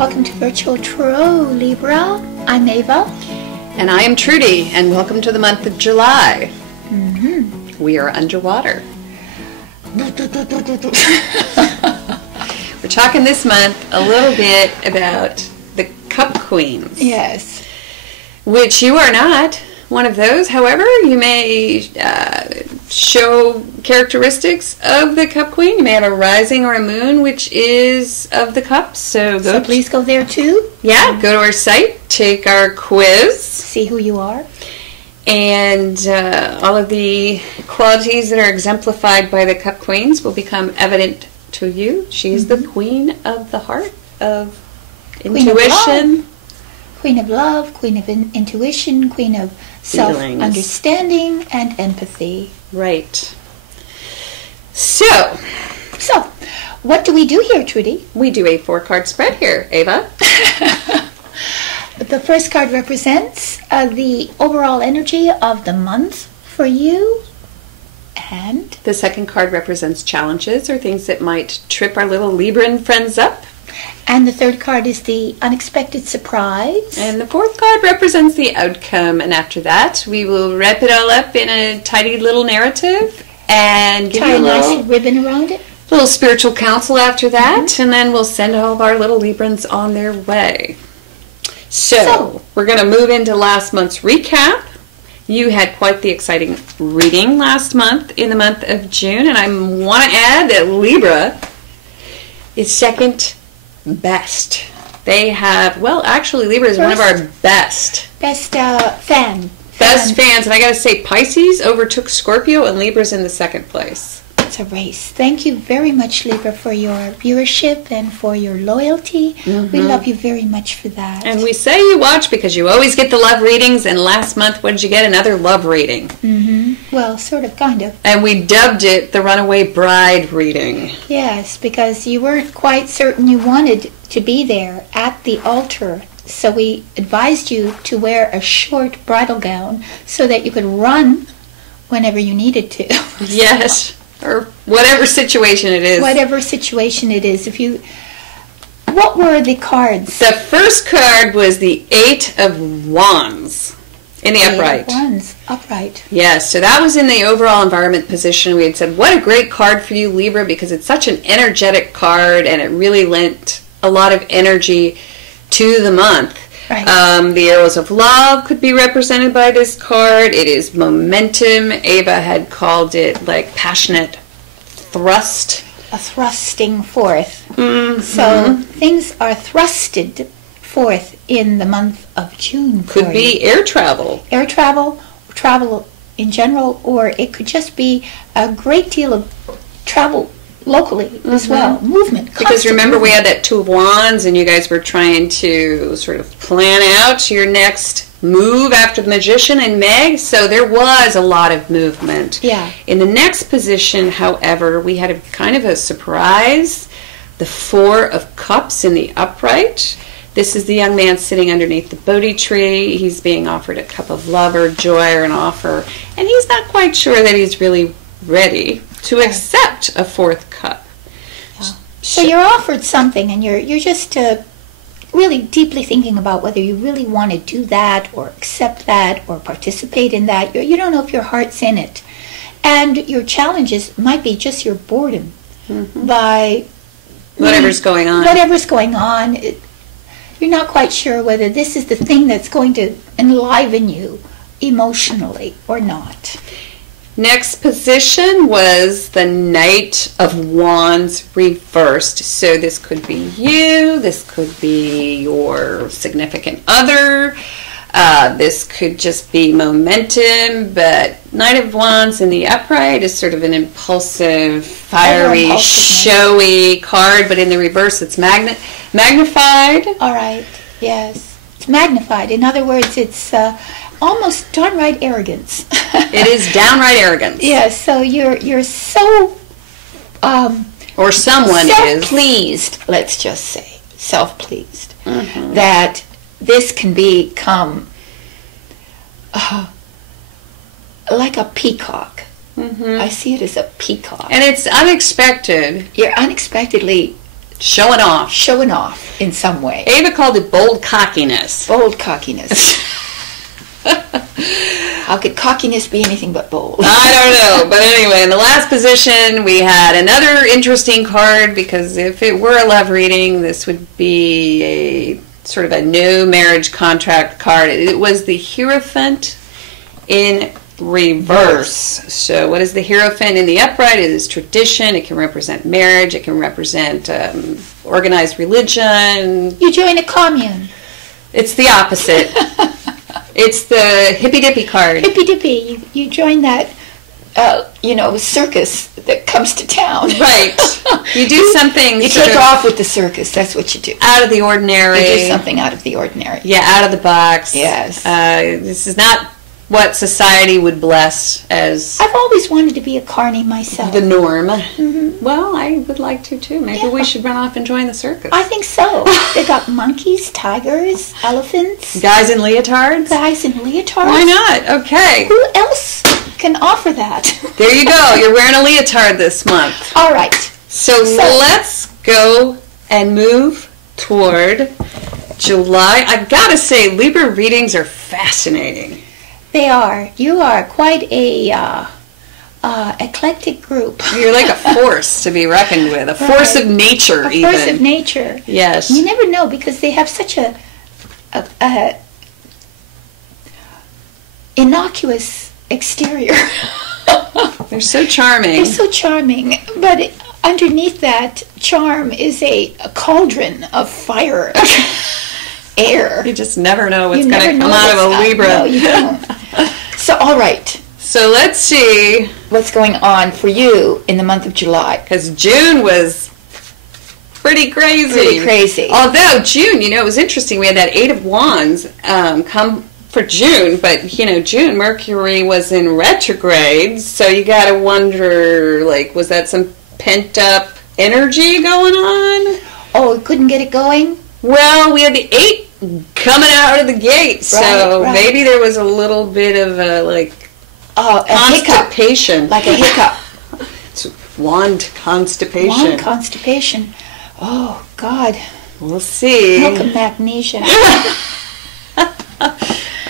Welcome to Virtual Tarot, Libra. I'm Ava. And I am Trudy, and welcome to the month of July. We are underwater. We're talking this month a little bit about the Cup Queens. Yes. Which you are not one of those. However, you may show characteristics of the Cup Queen. You may have a rising or a moon, which is of the cups. So please go there too. Yeah, go to our site, take our quiz. See who you are. And all of the qualities that are exemplified by the Cup Queens will become evident to you. She's the Queen of the Heart, of intuition. Queen of love, Queen of intuition, Queen of self-understanding and empathy. Right. So, what do we do here, Trudy? We do a 4-card spread here, Ava. The first card represents the overall energy of the month for you. And the second card represents challenges or things that might trip our little Libran friends up. And the third card is the unexpected surprise. And the fourth card represents the outcome. And after that, we will wrap it all up in a tidy little narrative and give you a nice ribbon around it. Little spiritual counsel after that. And then we'll send all of our little Librans on their way. So we're going to move into last month's recap. You had quite the exciting reading last month in the month of June. And I want to add that Libra is second best. They have, well, actually, Libra is one of our best. Best fans. And I got to say, Pisces overtook Scorpio, and Libra's in the second place. It's a race. Thank you very much, Libra, for your viewership and for your loyalty. We love you very much for that. And we say you watch because you always get the love readings, and last month, what did you get? Another love reading. Well, sort of, kind of. And we dubbed it the Runaway Bride reading. Yes, because you weren't quite certain you wanted to be there at the altar. So we advised you to wear a short bridal gown so that you could run whenever you needed to. Yes, or whatever situation it is. Whatever situation it is. What were the cards? The first card was the 8 of Wands in the upright. 8 of Wands, upright. Yes, so that was in the overall environment position. We had said, what a great card for you, Libra, because it's such an energetic card, and it really lent a lot of energy to the month. Right. The arrows of love could be represented by this card. It is momentum. Ava had called it like passionate thrust. A thrusting forth. So things are thrusted forth in the month of June. Could be air travel. Air travel, travel in general, or it could just be a great deal of travel locally as well. Movement. Because remember we had that 2 of Wands and you guys were trying to sort of plan out your next move after the Magician and Meg. So there was a lot of movement. Yeah. In the next position, however, we had a kind of a surprise. The 4 of Cups in the upright. This is the young man sitting underneath the Bodhi tree. He's being offered a cup of love or joy or an offer. And he's not quite sure that he's really ready to accept a 4th cup. Yeah. So you're offered something, and you're just really deeply thinking about whether you really want to do that or accept that or participate in that. You don't know if your heart's in it. And your challenges might be just your boredom by whatever's going on. Whatever's going on. You're not quite sure whether this is the thing that's going to enliven you emotionally or not. Next position was the Knight of Wands reversed. So this could be you, this could be your significant other, this could just be momentum, but Knight of Wands in the upright is sort of an impulsive, fiery, showy card, but in the reverse it's magnified. All right, yes. It's magnified. In other words, it's almost downright arrogance. It is downright arrogance. Yes, so you're so or someone is self-pleased, let's just say, self-pleased, that this can become like a peacock. I see it as a peacock. And it's unexpected. You're unexpectedly Showing off. Showing off in some way. Ava called it bold cockiness. Bold cockiness. How could cockiness be anything but bold? I don't know. But anyway, in the last position, we had another interesting card, because if it were a love reading, this would be a sort of a new marriage contract card. It was the Hierophant in reverse. So what is the Hierophant in the upright? It is tradition. It can represent marriage. It can represent organized religion. You join a commune. It's the opposite. It's the hippy-dippy card. Hippy-dippy. You join that, circus that comes to town. Right. You do something. You take off with the circus. That's what you do. Out of the ordinary. You do something out of the ordinary. Yeah, out of the box. Yes. This is not what society would bless as I've always wanted to be a carny myself. the norm. Mm-hmm. Well, I would like to too. Maybe we should run off and join the circus. I think so. They got monkeys, tigers, elephants. Guys in leotards? Guys in leotards. Why not? Okay. Who else can offer that? There you go. You're wearing a leotard this month. All right. So let's go and move toward July. I gotta say, Libra readings are fascinating. They are. You are quite a eclectic group. You're like a force to be reckoned with, a force of nature, a even. force of nature. Yes. You never know, because they have such a innocuous exterior. They're so charming. They're so charming, but underneath that charm is a cauldron of fire, air. You just never know what's going to come out of a Libra. No, you don't. So, all right. So let's see. What's going on for you in the month of July? Because June was pretty crazy. Pretty crazy. Although June, it was interesting. We had that Eight of Wands come for June, but June, Mercury was in retrograde, so you got to wonder, was that some pent up energy going on? Oh, couldn't get it going? Well, we had the 8 coming out of the gate, so right. Maybe there was a little bit of a hiccup. constipation. Like a hiccup. It's wand constipation. Wand constipation. Oh, God. We'll see. Milk of magnesia.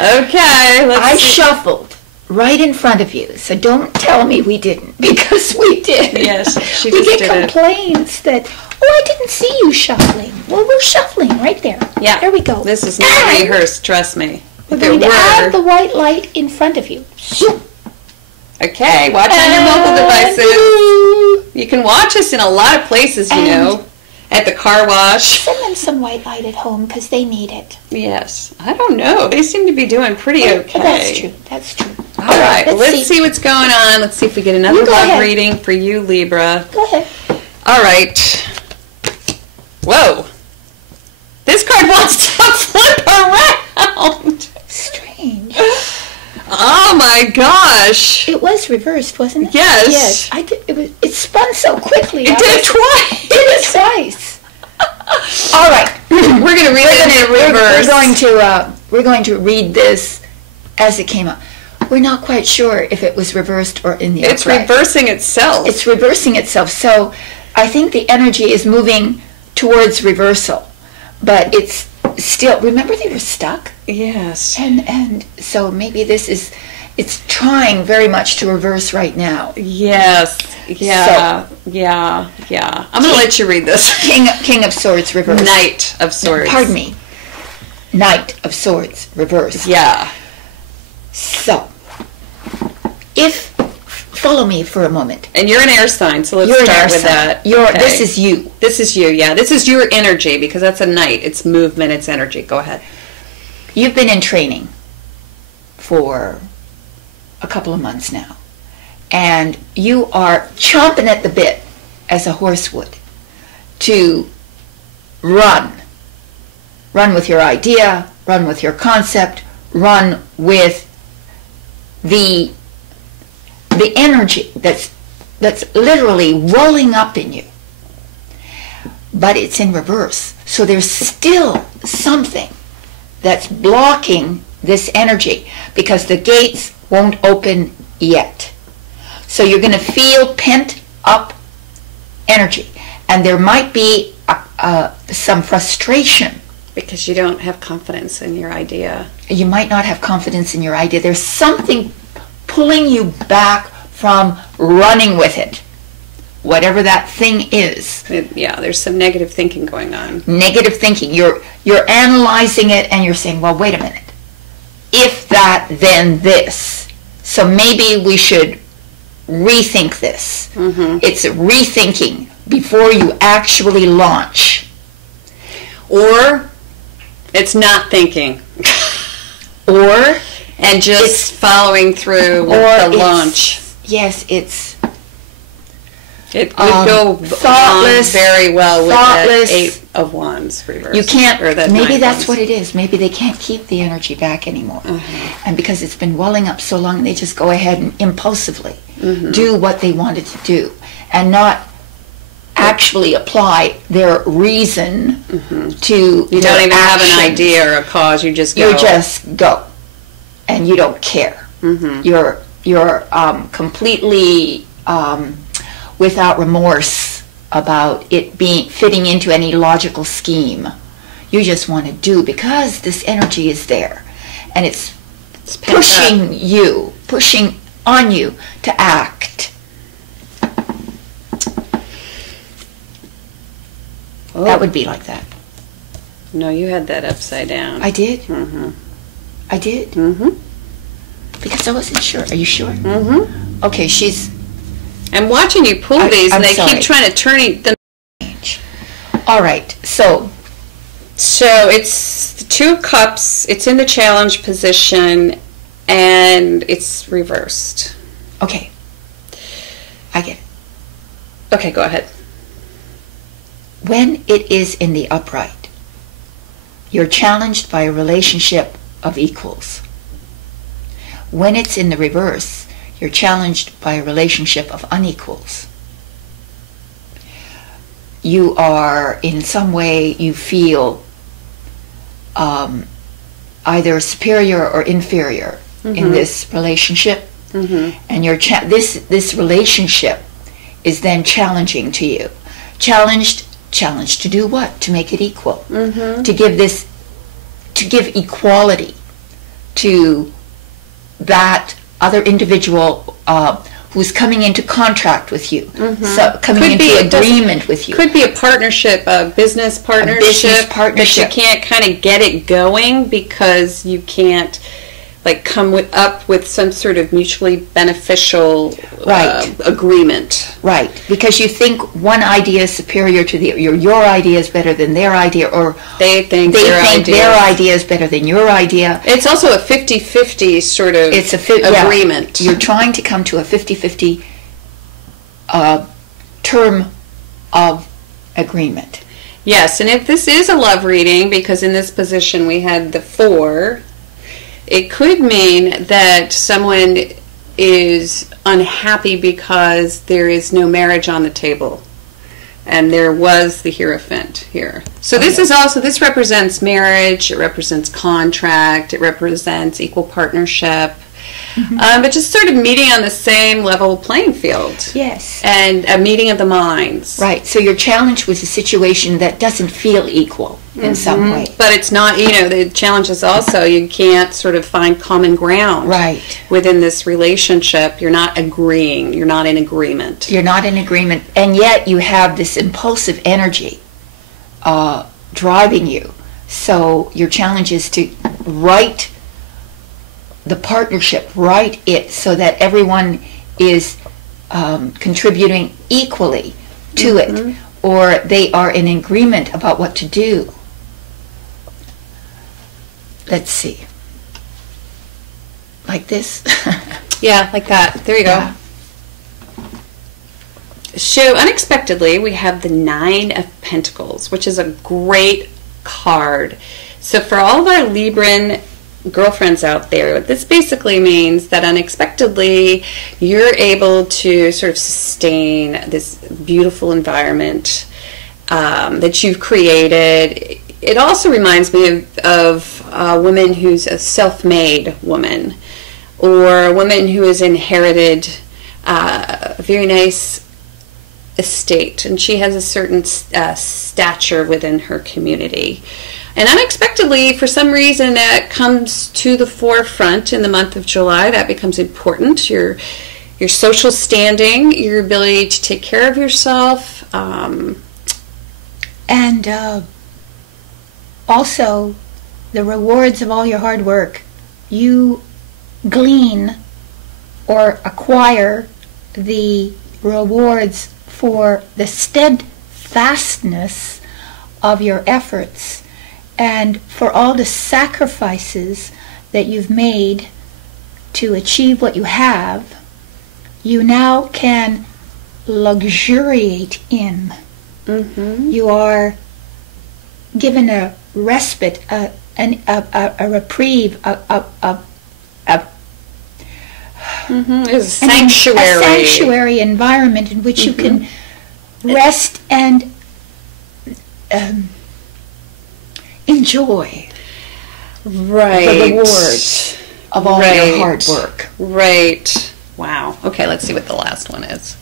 Okay, I shuffled right in front of you, so don't tell me we didn't, because we did. Yes, she we just get did complaints that, I didn't see you shuffling. Well, we're shuffling right there. Yeah. There we go. This is not rehearsed, trust me. We're going to add the white light in front of you. Okay, watch on your mobile devices. You can watch us in a lot of places, at the car wash. Send them some white light at home, because they need it. Yes. I don't know. They seem to be doing pretty okay. That's true. All right, let's see what's going on. Let's see if we get another love reading for you, Libra. Go ahead. All right. Whoa. This card wants to flip around. Strange. Oh my gosh. It was reversed, wasn't it? Yes. Yes. It spun so quickly. It did it twice. It did it twice. All right. We're going to read it in reverse. We're going to read this as it came up. We're not quite sure if it was reversed or in the upright. It's reversing itself. It's reversing itself. So I think the energy is moving towards reversal, but it's still, remember they were stuck? Yes. And so maybe it's trying very much to reverse right now. Yes. Yeah. Yeah. I'm going to let you read this. King of Swords reverse. Knight of Swords. Pardon me. Knight of Swords reverse. Yeah. So, follow me for a moment. And you're an air sign, so let's start with that. This is you. This is you, yeah. This is your energy, because that's a knight. It's movement, it's energy. Go ahead. You've been in training for a couple of months now, and you are chomping at the bit, as a horse would, to run. Run with your idea, run with your concept, run with the energy that's literally welling up in you. But it's in reverse. So there's still something that's blocking this energy, because the gates won't open yet. So you're going to feel pent up energy. And there might be some frustration. Because you don't have confidence in your idea. You might not have confidence in your idea. There's something pulling you back from running with it. Whatever that thing is. There's some negative thinking going on. Negative thinking. You're analyzing it and you're saying, well, wait a minute. If that, then this. So maybe we should rethink this. Mm-hmm. It's rethinking before you actually launch. Or it's not thinking. And just following through with the launch. Yes, it would go thoughtless, very well with thoughtless, the 8 of Wands reversed. You can't, or the maybe 9 that's wands. what it is. Maybe they can't keep the energy back anymore. Mm-hmm. And because it's been welling up so long, they just go ahead and impulsively do what they wanted to do and not actually apply their reason to You don't even have an idea or a cause, you just go. You just go. And you don't care. Mm-hmm. You're completely without remorse about it fitting into any logical scheme. You just want to do because this energy is there, and it's pushing on you to act. Oh. That would be like that. No, you had that upside down. I did. Mm-hmm. I did. Mm-hmm. Because I wasn't sure. Are you sure? Mm-hmm. Okay, I'm watching you pull these, and they sorry. keep trying to turn them. All right, so it's the 2 of Cups. It's in the challenge position, and it's reversed. okay, I get it. Okay, go ahead. When it is in the upright, you're challenged by a relationship of equals. When it's in the reverse, you're challenged by a relationship of unequals. You are, in some way, you feel either superior or inferior in this relationship, and this relationship is then challenging to you. Challenged to do what? To make it equal. To give equality to that other individual who's coming into contract with you, so coming into agreement with you. Could be a partnership, a business partnership, but you can't kind of get it going because you can't come up with some sort of mutually beneficial agreement. Right, because you think one idea is superior to your idea is better than their idea, or they think their idea is better than your idea. It's also a 50-50 sort of agreement. You're trying to come to a 50-50 term of agreement. Yes, and if this is a love reading, because in this position we had the 4, it could mean that someone is unhappy because there is no marriage on the table. And there was the Hierophant here. So this represents marriage, it represents contract, it represents equal partnership. But just sort of meeting on the same level playing field. Yes. And a meeting of the minds. Right, so you're challenged with a situation that doesn't feel equal in some way. But it's not, the challenge is also you can't sort of find common ground within this relationship. You're not agreeing. You're not in agreement. You're not in agreement, and yet you have this impulsive energy driving you. So your challenge is to write the partnership, write it so that everyone is contributing equally to it, or they are in agreement about what to do. Let's see. Like this? Yeah, like that. There you go. So, unexpectedly, we have the 9 of Pentacles, which is a great card. So, for all of our Libran girlfriends out there, this basically means that unexpectedly you're able to sort of sustain this beautiful environment that you've created. It also reminds me of a woman who's a self-made woman, or a woman who has inherited a very nice estate, and she has a certain stature within her community. And unexpectedly, for some reason, that comes to the forefront in the month of July. That becomes important. Your social standing, your ability to take care of yourself. And also the rewards of all your hard work. You glean or acquire the rewards for the steadfastness of your efforts and for all the sacrifices that you've made to achieve what you have. You now can luxuriate in. You are given a respite, a reprieve, a sanctuary environment in which you can rest and enjoy the rewards of all your hard work. Right. Wow. Okay, let's see what the last one is.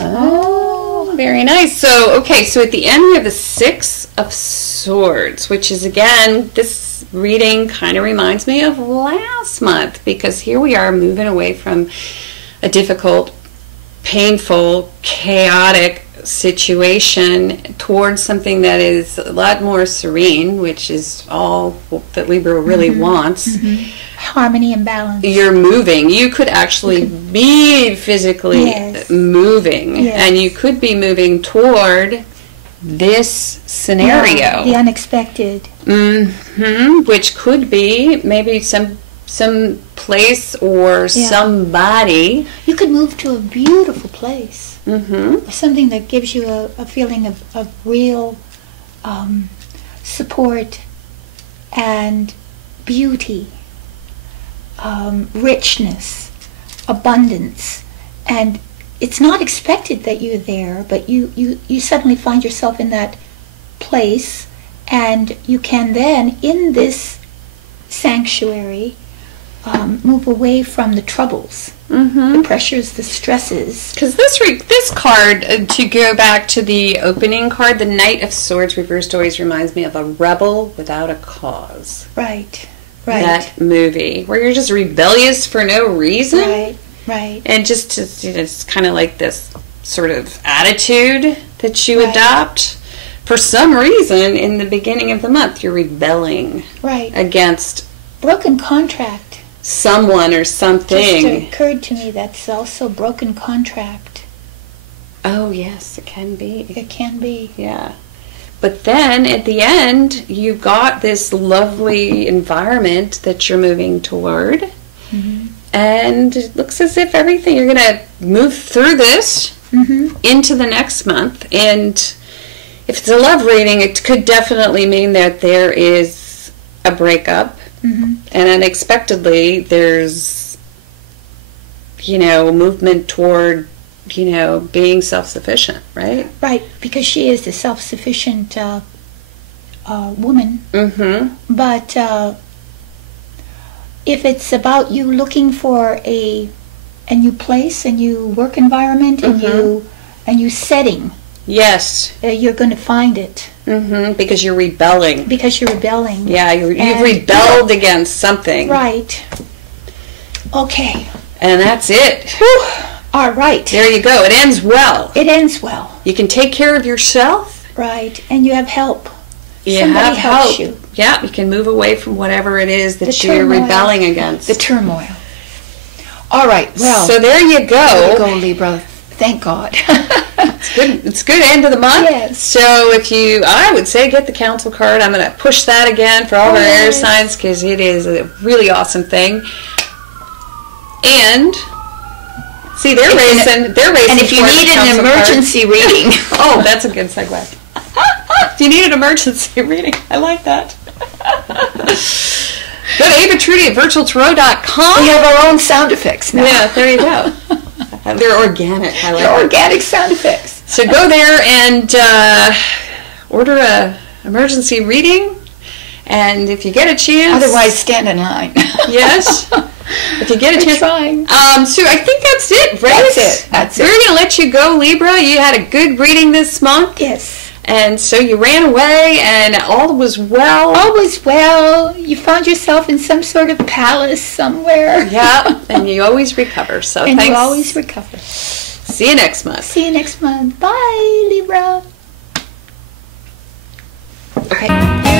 Oh, very nice. So, okay, so at the end we have the Six of Swords, which is, again, this reading kind of reminds me of last month, because here we are moving away from a difficult, painful, chaotic situation towards something that is a lot more serene, which is all that Libra really wants. Harmony and balance. You're moving. You could actually be physically moving, and you could be moving toward this scenario. The unexpected. Which could be maybe some place or somebody. You could move to a beautiful place. Something that gives you a feeling of real support and beauty, richness, abundance. And it's not expected that you're there, but you suddenly find yourself in that place, and you can then, in this sanctuary, move away from the troubles, the pressures, the stresses. Because this card, to go back to the opening card, the Knight of Swords reversed always reminds me of a rebel without a cause. Right. That movie, where you're just rebellious for no reason. Right. And just it's kind of like this sort of attitude that you adopt. For some reason, in the beginning of the month, you're rebelling against broken contract. Someone or something. Just occurred to me that's also broken contract. Oh, yes, it can be. It can be. Yeah. But then, at the end, you've got this lovely environment that you're moving toward. And it looks as if everything, you're going to move through this into the next month. And if it's a love reading, it could definitely mean that there is a breakup. And unexpectedly, there's, movement toward, being self-sufficient, right? Right, because she is a self-sufficient woman. But if it's about you looking for a new place, a new work environment, a new setting, yes, you're going to find it. Because you're rebelling. Yeah, you've rebelled against something. Right. Okay. And that's it. Whew. All right. There you go. It ends well. You can take care of yourself. Right. And you have help. Somebody helps you. Yeah, you can move away from whatever it is that you're rebelling against. The turmoil. All right. Well. So there you go. There you go, Libra. Thank God. It's good end of the month. Yes. So I would say get the council card. I'm going to push that again for all our air signs, because it is a really awesome thing. And see, they're racing. And if you need an emergency reading, that's a good segue. If you need an emergency reading, I like that. Go to Ava Trudy at virtualtarot.com. We have our own sound effects now. Yeah, there you go. They're organic. I like They're organic sound effects. So go there and order a emergency reading, and if you get a chance, otherwise stand in line. Yes. If you get a chance. Trying. So I think that's it, right? That's it. That's it. We're going to let you go, Libra. You had a good reading this month. Yes. And so you ran away and all was well. All was well. You found yourself in some sort of palace somewhere. Yeah, and you always recover. So and thanks. you always recover. See you next month. See you next month. Bye, Libra. Okay.